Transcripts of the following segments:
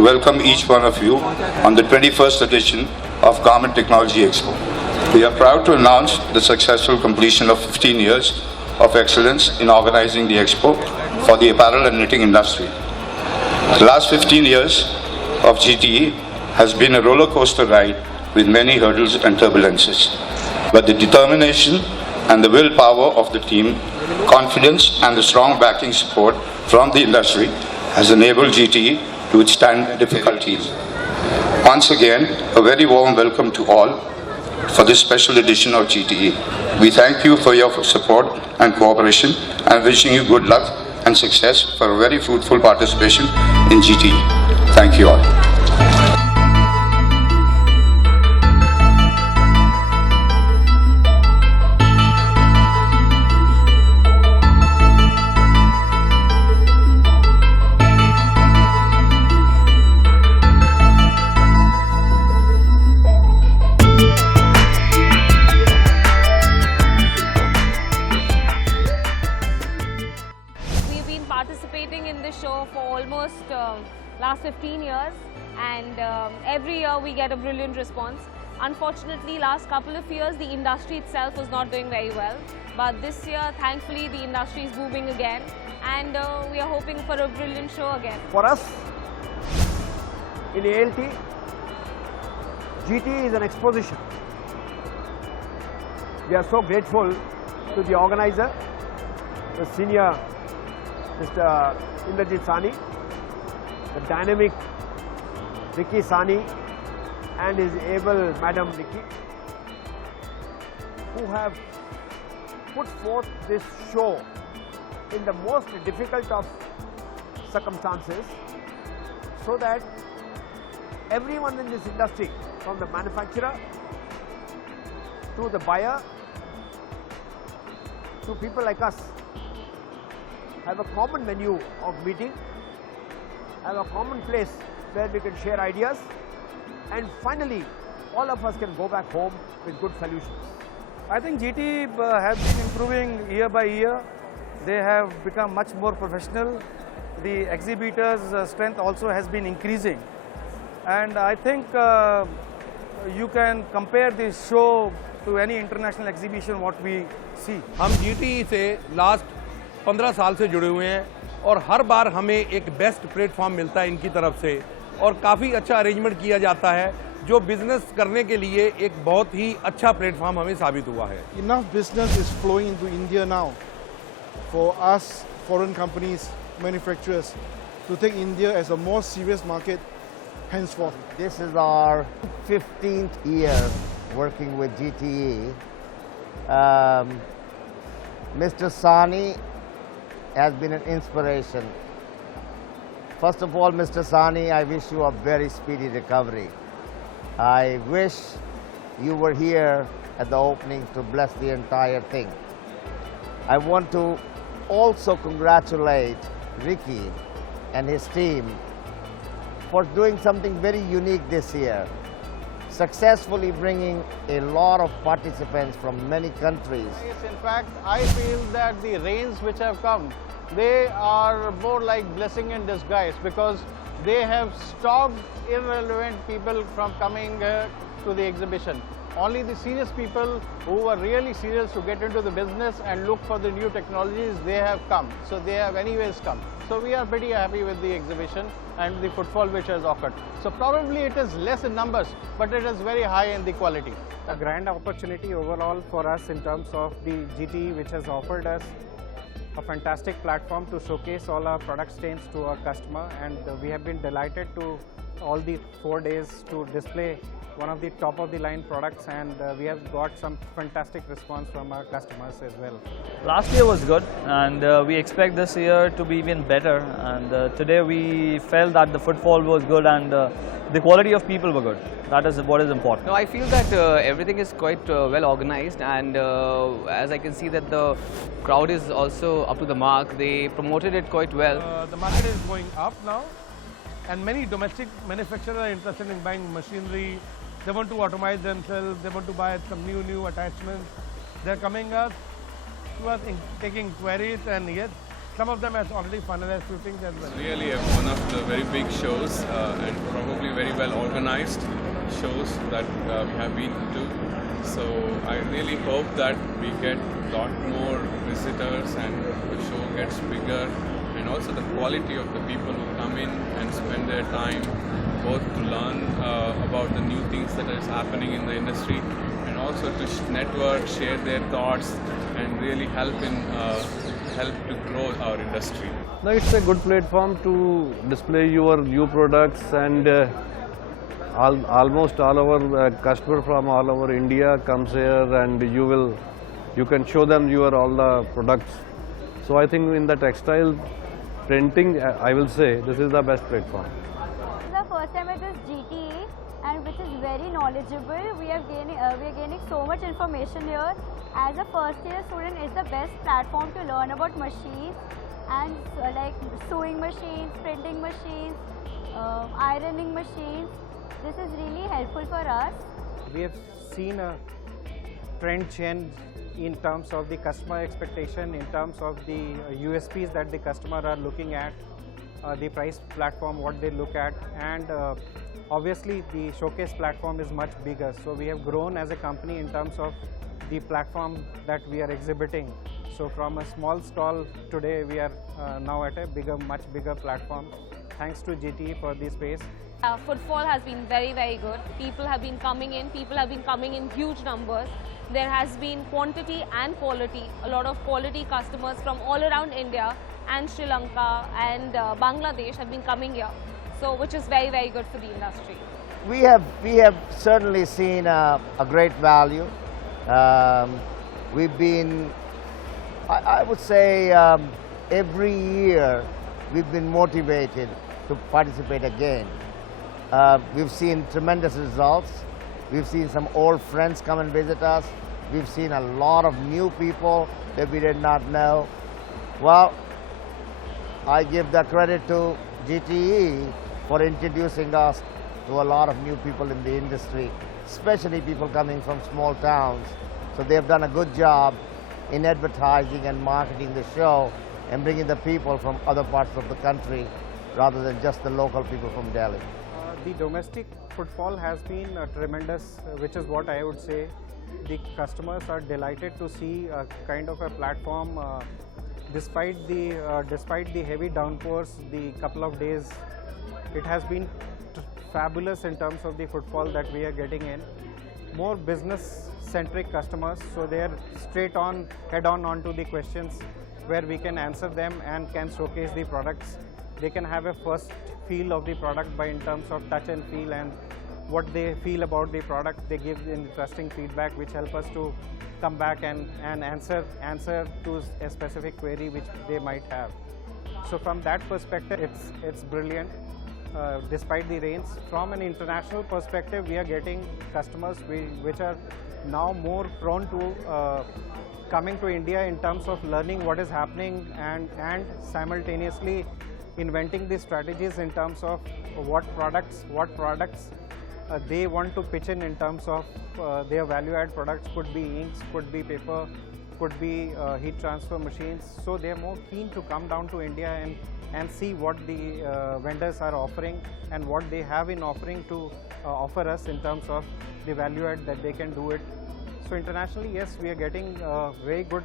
to welcome each one of you on the 21st edition of Garment Technology Expo. We are proud to announce the successful completion of 15 years of excellence in organizing the Expo for the apparel and knitting industry. The last 15 years of GTE has been a roller coaster ride with many hurdles and turbulences. But the determination and the willpower of the team, confidence and the strong backing support from the industry has enabled GTE to withstand difficulties. Once again, a very warm welcome to all for this special edition of GTE. We thank you for your support and cooperation and wishing you good luck and success for a very fruitful participation in GTE. Thank you all. Participating in this show for almost last 15 years, and every year we get a brilliant response. Unfortunately, last couple of years the industry itself was not doing very well, but this year thankfully the industry is booming again, and we are hoping for a brilliant show again. For us in ALT, GT is an exposition. We are so grateful to the organizer, the senior Mr. Indrajit Sani, the dynamic Vicky Sani and his able Madam Vicky, who have put forth this show in the most difficult of circumstances, so that everyone in this industry, from the manufacturer to the buyer to people like us, have a common venue of meeting, have a common place where we can share ideas, and finally all of us can go back home with good solutions. I think GT has been improving year by year. They have become much more professional. The exhibitors' strength also has been increasing, and I think you can compare this show to any international exhibition what we see. हम GT से last 15 साल से जुड़े हुए हैं और हर बार हमें एक बेस्ट प्लेटफॉर्म मिलता है इनकी तरफ से, और काफ़ी अच्छा अरेंजमेंट किया जाता है जो बिजनेस करने के लिए एक बहुत ही अच्छा प्लेटफॉर्म हमें साबित हुआ है. Enough business is flowing into India now for us foreign companies, manufacturers, to take India as a more serious market henceforth. This is our 15th year working with GTE. Mr. Sani has been an inspiration. First of all, Mr. Sani, I wish you a very speedy recovery. I wish you were here at the opening to bless the entire thing. I want to also congratulate Ricky and his team for doing something very unique this year, successfully bringing a lot of participants from many countries. In fact, I feel that the rains which have come, they are more like blessing in disguise, because they have stopped irrelevant people from coming to the exhibition. Only the serious people who were really serious to get into the business and look for the new technologies, they have come. So they have anyways come. So we are pretty happy with the exhibition and the footfall which has occurred. So probably it is less in numbers, but it is very high in the quality. A grand opportunity overall for us in terms of the GT, which has offered us a fantastic platform to showcase all our product stains to our customer, and we have been delighted to all the 4 days to display one of the top of the line products, and we have got some fantastic response from our customers as well. Last year was good, and we expect this year to be even better, and today we felt that the footfall was good and the quality of people were good. That is what is important. No, I feel that everything is quite well organized, and as I can see that the crowd is also up to the mark. They promoted it quite well. The market is going up now, and many domestic manufacturers are interested in buying machinery. They want to automize themselves, they want to buy some new attachments. They're coming to us taking queries, and yes, some of them has already finalized few things as well. Really one of the very big shows and probably very well organized shows that we have been to. So I really hope that we get a lot more visitors and the show gets bigger, and also the quality of the people who come in and spend their time both to learn about the new things that is happening in the industry, and also to network, share their thoughts, and really help to grow our industry. No, it's a good platform to display your new products, and almost all our customer from all over India comes here, and you can show them all the products. So I think in the textile printing, I will say this is the best platform. This is the first time at this GTE, and which is very knowledgeable. We are gaining so much information here. As a first year student, it's the best platform to learn about machines and like sewing machines, printing machines, ironing machines. This is really helpful for us. We have seen a trend change in terms of the customer expectation, in terms of the USPs that the customer are looking at, the price platform, what they look at, and obviously the showcase platform is much bigger. So we have grown as a company in terms of the platform that we are exhibiting. So from a small stall today, we are now at a much bigger platform. Thanks to GTE for this space. Footfall has been very, very good. People have been coming in. People have been coming in huge numbers. There has been quantity and quality. A lot of quality customers from all around India and Sri Lanka and Bangladesh have been coming here. So, which is very, very good for the industry. We have certainly seen a great value. We've been, I would say, every year we've been motivated to participate again. We've seen tremendous results. We've seen some old friends come and visit us. We've seen a lot of new people that we did not know. Well, I give the credit to GTE for introducing us to a lot of new people in the industry, especially people coming from small towns. So they've done a good job in advertising and marketing the show and bringing the people from other parts of the country rather than just the local people from Delhi. The domestic footfall has been tremendous, which is what I would say. The customers are delighted to see a kind of a platform. Despite the heavy downpours, the couple of days, it has been fabulous in terms of the footfall that we are getting in. More business-centric customers, so they are straight on, head-on onto the questions where we can answer them and can showcase the products. They can have a first feel of the product by in terms of touch and feel and what they feel about the product. They give interesting feedback which help us to come back and answer to a specific query which they might have. So from that perspective, it's brilliant. Despite the rains, from an international perspective, we are getting customers which are now more prone to coming to India in terms of learning what is happening and simultaneously inventing the strategies in terms of what products they want to pitch in terms of their value-add products. Could be inks, could be paper, could be heat transfer machines. So they are more keen to come down to India and see what the vendors are offering and what they have in offering to offer us in terms of the value-add that they can do it. So internationally, yes, we are getting very good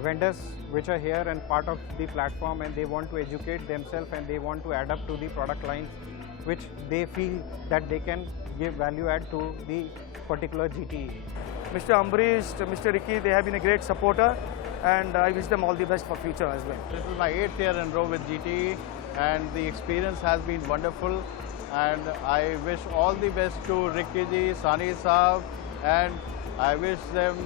vendors which are here and part of the platform, and they want to educate themselves and they want to add up to the product lines which they feel that they can give value add to the particular GTE. Mr. Ambrish, Mr. Ricky, they have been a great supporter, and I wish them all the best for future as well. This is my 8th year in row with GTE, and the experience has been wonderful, and I wish all the best to Ricky ji, Sani Saab, and I wish them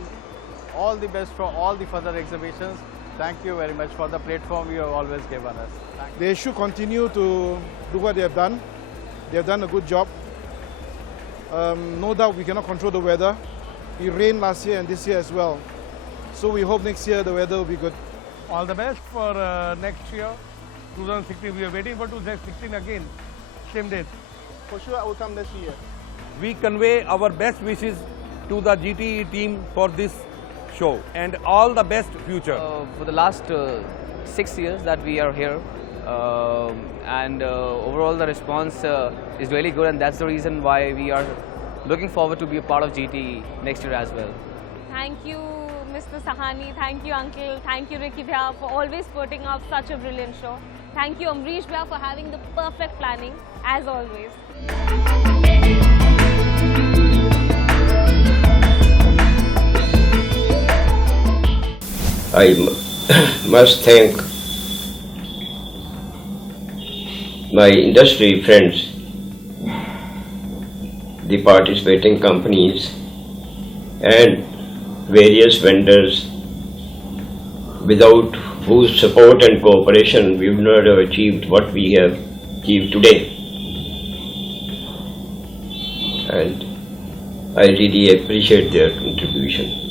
all the best for all the further exhibitions. Thank you very much for the platform you have always given us. They should continue to do what they have done. They have done a good job. No doubt we cannot control the weather. It rained last year and this year as well. So we hope next year the weather will be good. All the best for next year, 2016. We are waiting for 2016 again, same date. For sure I will come next year. We convey our best wishes to the GTE team for this show and all the best future. For the last 6 years that we are here, and overall the response is really good, and that's the reason why we are looking forward to be a part of GT next year as well. Thank you, Mr. Sahani. Thank you, Uncle. Thank you, Ricky Bhaiya, for always putting up such a brilliant show. Thank you, Amrish Bhaiya, for having the perfect planning, as always. I must thank my industry friends, the participating companies and various vendors, without whose support and cooperation we would not have achieved what we have achieved today. And I really appreciate their contribution.